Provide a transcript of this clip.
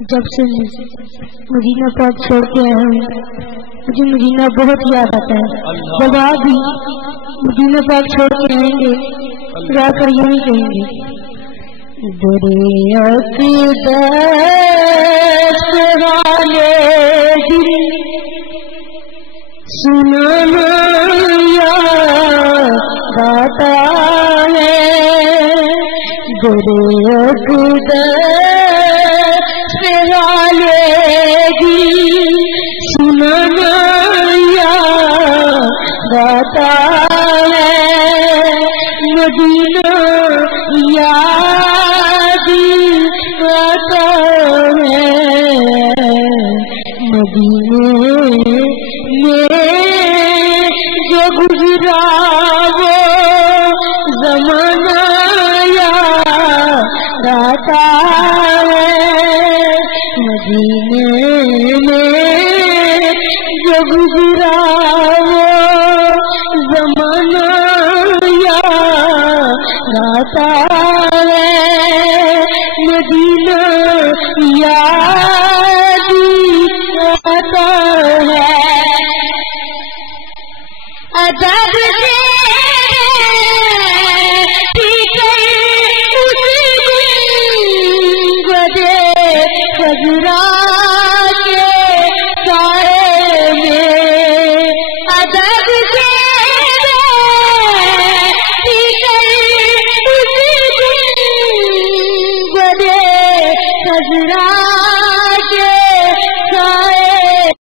جب سے مدینہ پاک چھوڑ کے آئے ہوں مجھے مدینہ بہت یاد آتا ہے. جب آپ بھی مدینہ پاک چھوڑ کے آئیں گے جا کر یوں ہی کہیں گے دریا کی دست والے دل سنانا یاد آتا ہے. دریا کی دست والے دل سنانا یاد آتا ہے. مدینہ یاد آتا ہے. مدینے میں جو گزرا وہ زمانہ یاد آتا ہے. مدینے میں جو گزرا وہ زمانہ یاد آتا ہے. مدینہ یاد آتا ہے. عجب سے اس گنبدِ خضرا